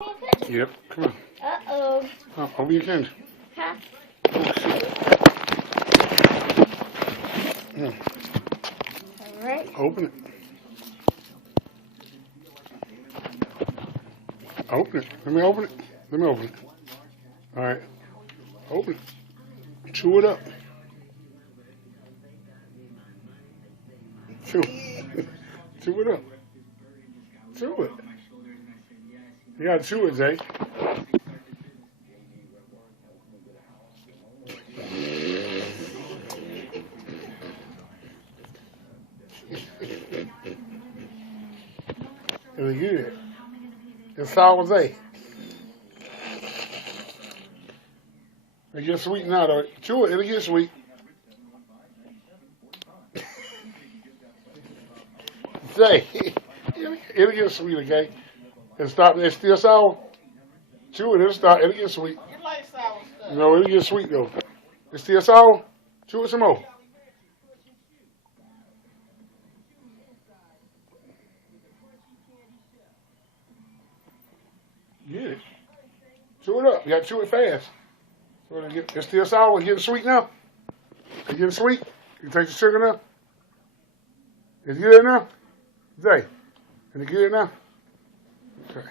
Yep, come on. Uh-oh. Over your chin. Huh? All right. Open it. Open it. Let me open it. Let me open it. All right. Open it. Chew it up. Chew. Chew it up. Chew it. You gotta chew it, Zay. It was good. It's sour Zay. It gets sweet now, though. Chew it, it'll get sweet. Zay, it'll get sweet, okay? It's still sour. Chew it, it'll get sweet. You like sour stuff. No, it'll get sweet, though. It's still sour. Chew it some more. Get it. Chew it up. You gotta chew it fast. So it's still sour. It's getting sweet now. It's getting sweet. You take the sugar now. It's good now? Zay, is it good now? Okay.